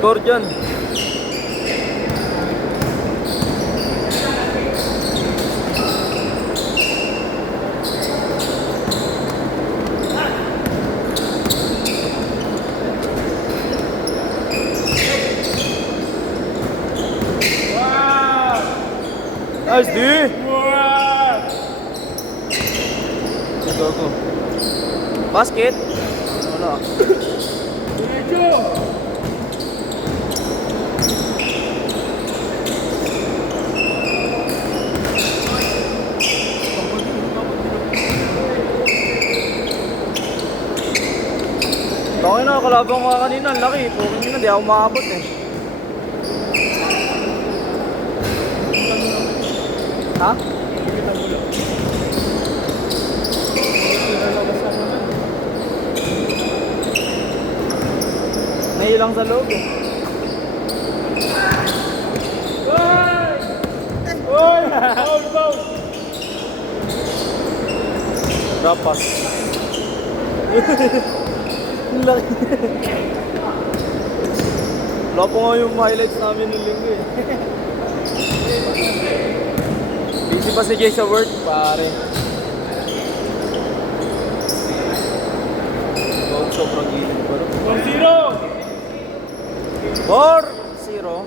Score dyan. Nice, D! Go. Basket? Wala. Bakit na, kalabang ko kanina, ang laki. Pukin nyo na, di ako maabot eh. Ha? Nailang sa loob eh. Oy! Foul! Drop pass. Ang laki. Wala po nga yung highlights namin ng linggo eh. Busy pa si Jay sa work, pare. Sobrang gilid pa rin. 4-0. 4-0.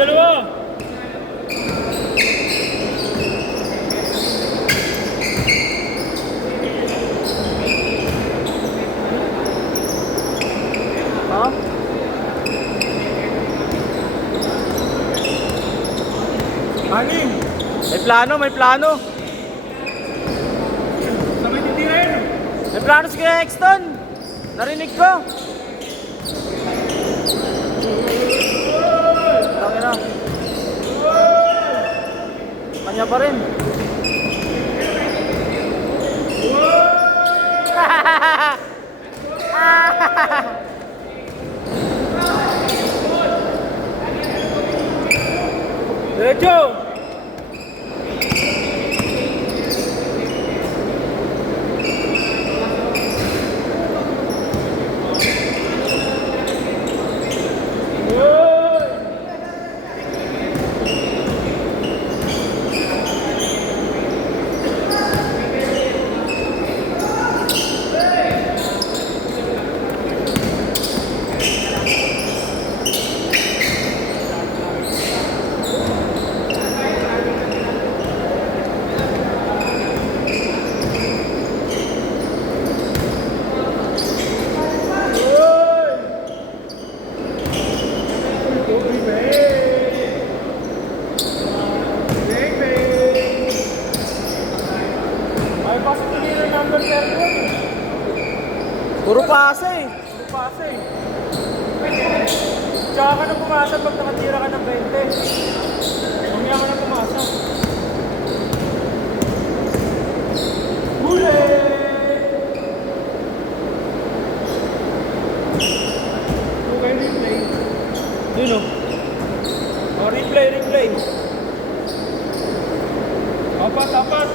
Dalawa! Ha? Anim! May plano. Sabay titirin! May plano si Kuya Exton. Narinig ko. Tangin na. Kanya pa rin. Derecho! Puro pasa eh. Pasa eh. Tsaka ka na pumasa pag nakatira ka ng 20. Mamaya ka na pumasa. Huli! Okay, replay. Yun o. Oh, replay. Apat.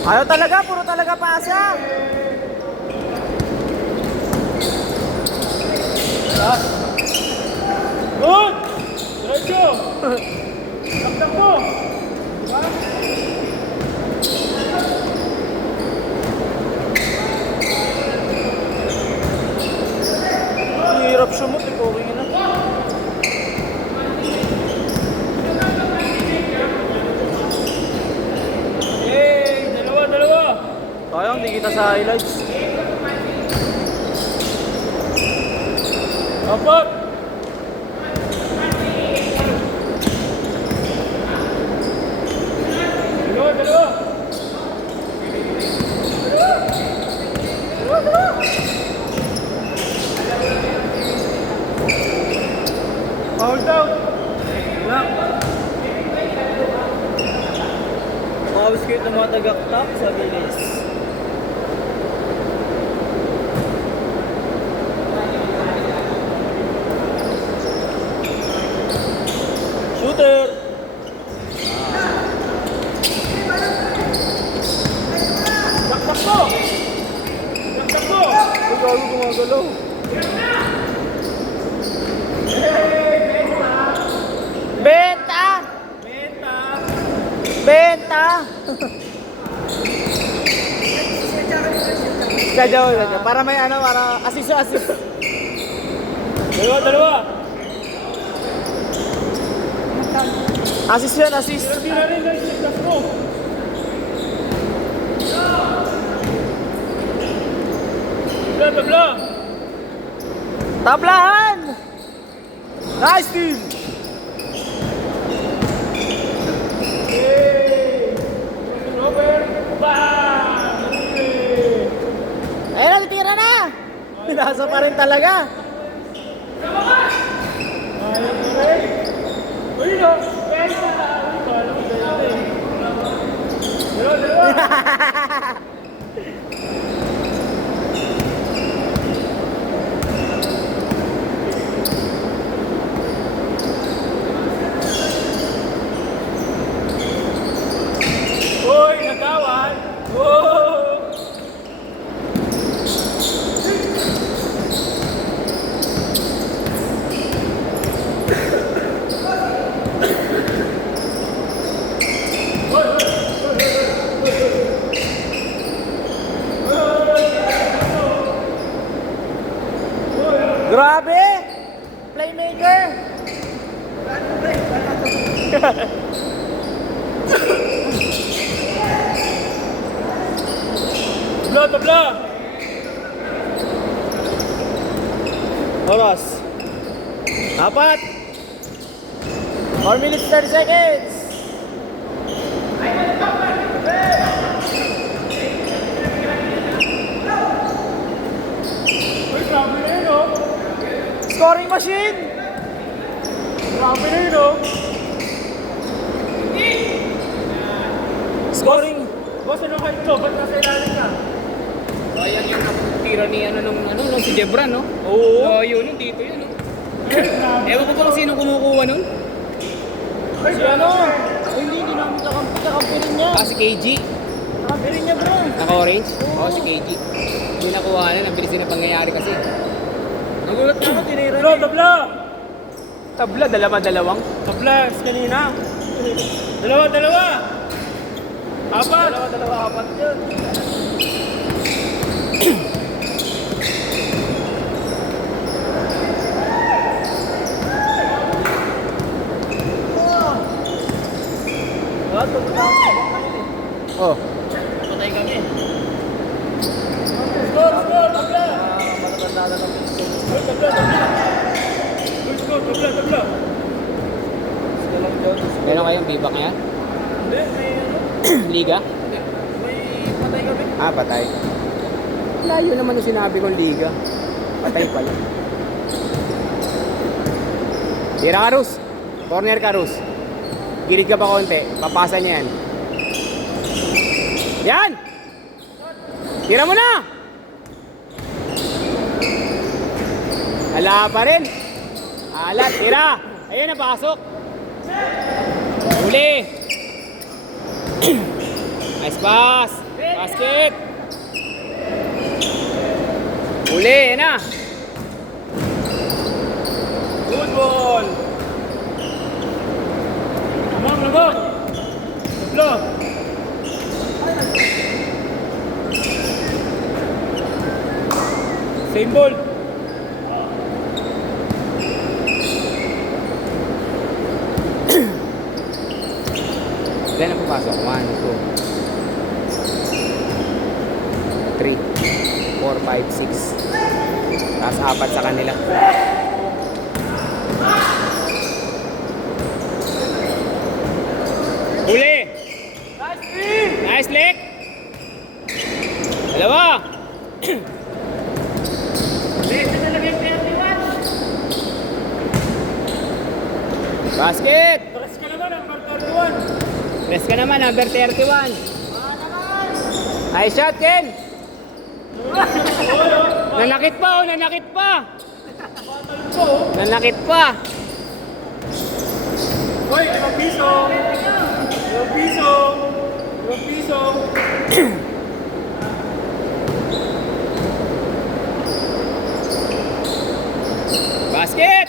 Ayaw talaga, puro talaga pasa. Good! Diretso! Taktak mo! Ha? Ang hirap sumot eh, okay na. Dalawa! Sayang, di kita sa highlights. Apat! Dalawa! Foul down! Pawis kayo tumatagaktak sa bilis. Shooter! Dakdak mo! Dakdak mo! Ay, gago gumagalaw. Benta! Benta! Benta! Sadyaw. Para may ano, para assist. Dalawa! Assist yun, assist. Tira rin na isip mo! Tabla! Tablahan! Nice team! Robert! Bang! Ayun na, titira na! Pinasa pa rin talaga. Ayun na rin! Uy no! Benta! Uy, paano mo dahil na eh? Dalawa! Uy, nagawan! Oh! Grabe! Playmaker! Tabla! Oras. 4 minutes 30 seconds. Uy, grabe na yun oh! Scoring machine! Grabe na yun oh! Scoring! Boss, ano kayo ito? Ba't nasa ilalim ka? Ayan yung nakatira ni nung si Jebran, no? Oo. Yun, dito yun, no? Grabe! Ewan ko kung sino kumukuha nun. Ay, Si ano? Ay, hindi namin kakampi rin niya. Si KG. Kakampi rin niya, bro. Naka-orange? Oo, si KG. Hindi nakuha na, nabilis din ang pangyayari kasi. Nagulat na ako, tinira Bro, tabla! Tabla, dalawang. Tabla, kanina. Dalawa! Apat! Dalawa, 4 yun. Oh. Patay kami. Score! Tabla! Matatanda na ng piso. Uy, tabla! Uy, score! Tabla! Sila lang yun. Meron kayong bibak niya? Hindi, may ano? Liga? May patay kami. Patay. Layo naman yung sinabi kong liga. Patay pala. Tira ka, Rus. Corner ka, Rus. Gilid ka pa konti. Papasa niya yan. Yan! Tira mo na! Ala pa rin. Alat, tira. Ayan, napasok. Huli. Nice pass. Basket. Huli, ayan na. Good ball! Lamang! Tabla! Same ball! Ilan na papasok? 1, 2, 3, 4, 5, 6. Tapos 4 sa kanila. Huli! Nice lick! Dalawa! Basket! Paras ka naman ang Mark 31! Press ka naman, number 31. Nice shot, Ken. Nanakit pa, oh, nanakit pa. Nanakit pa. Hoy, 5 piso! 5 piso! 5 piso! Basket!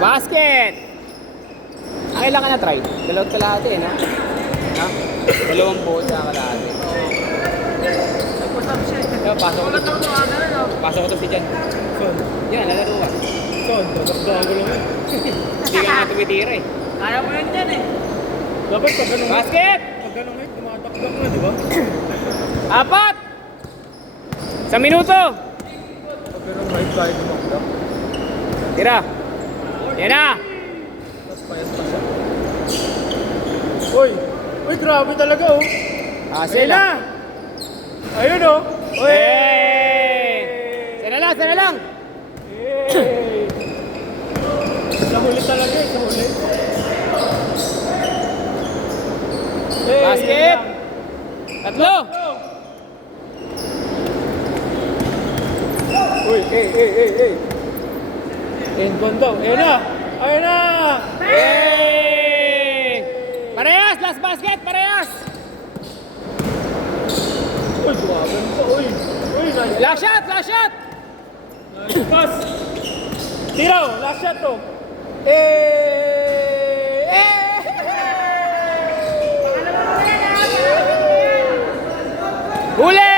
Basket! Kailangan na try. Dalawat kalahati, no? Ha? Dalawang buo sa kalahati. Nagpasap siya. Diba, pasok ko Wala to. nang mga ganun, no? Pasok ko to si Jan. Son, Yan, lalaro ka. son, dadagdagan ko lang yun. Hindi ka nga tumitira eh. Kaya mo yun yan eh. Dapat pag ganun Basket! pag ganun ngayon, tumatakdak na, di ba? 4! Sa minuto! Pag ganun ngayon, tayo tumakdak. Tira! Yan na! Tapos payas pa siya. Uy! Uy, grabe talaga, oh. Hassle Ayun na! Ayun, oh. Uy! Hey! Sana lang, sana lang! Hey! Sa huli talaga, sa huli. Hey, Basket! Tatlo! Uy, hey! Endbon daw. Ayun na! Ayun na! Hey! Parehas! Last basket! Parehas! Uy, grabe pa. Uy! Uy, nice. Last shot! Last shot! Nice pass! Tiraw! Last shot to! Eh! Huli!